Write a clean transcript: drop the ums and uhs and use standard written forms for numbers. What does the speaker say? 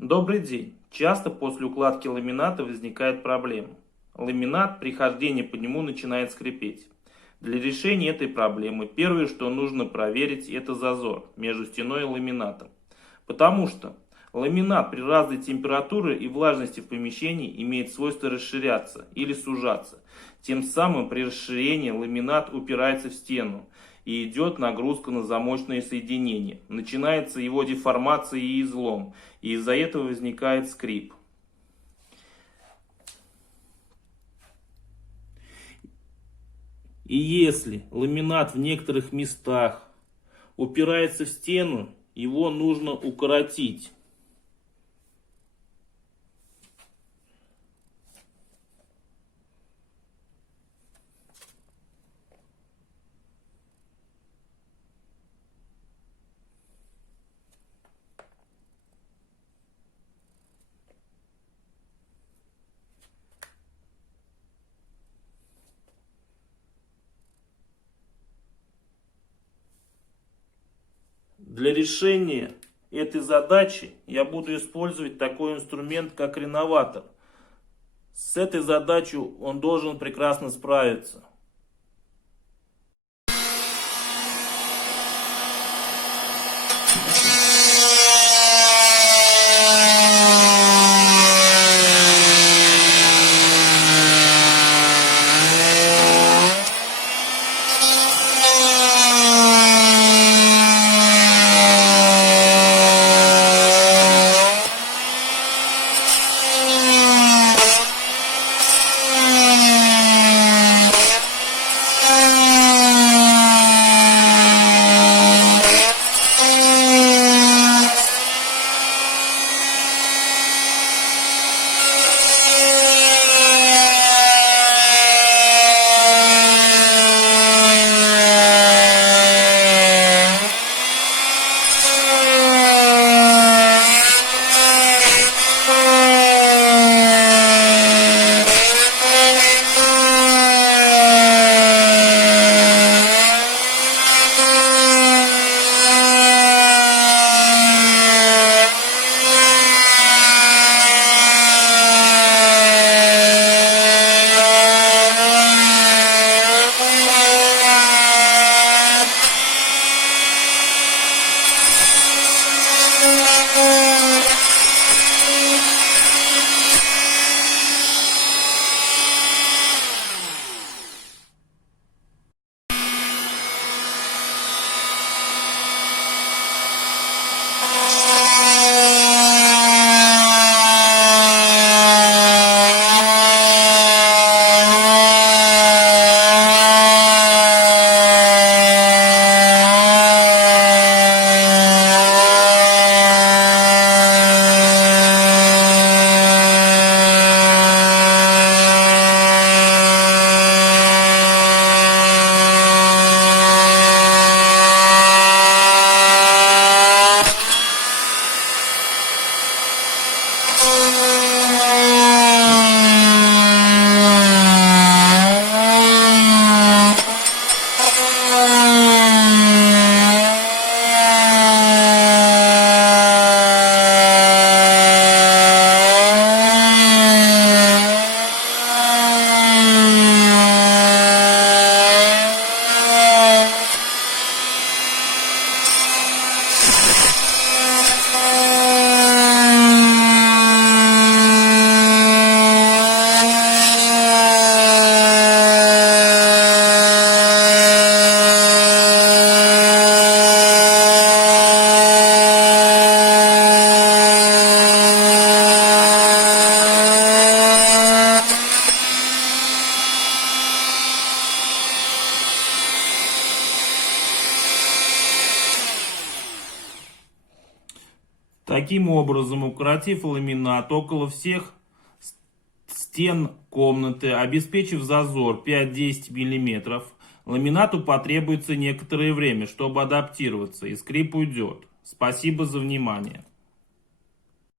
Добрый день. Часто после укладки ламината возникает проблема. Ламинат при хождении по нему начинает скрипеть. Для решения этой проблемы первое, что нужно проверить, это зазор между стеной и ламинатом. Потому что ламинат при разной температуре и влажности в помещении имеет свойство расширяться или сужаться. Тем самым при расширении ламинат упирается в стену и идет нагрузка на замочное соединение. Начинается его деформация и излом, и из-за этого возникает скрип. И если ламинат в некоторых местах упирается в стену, его нужно укоротить. Для решения этой задачи я буду использовать такой инструмент, как реноватор. С этой задачей он должен прекрасно справиться. Таким образом, укоротив ламинат около всех стен комнаты, обеспечив зазор 5-10 мм, ламинату потребуется некоторое время, чтобы адаптироваться, и скрип уйдет. Спасибо за внимание.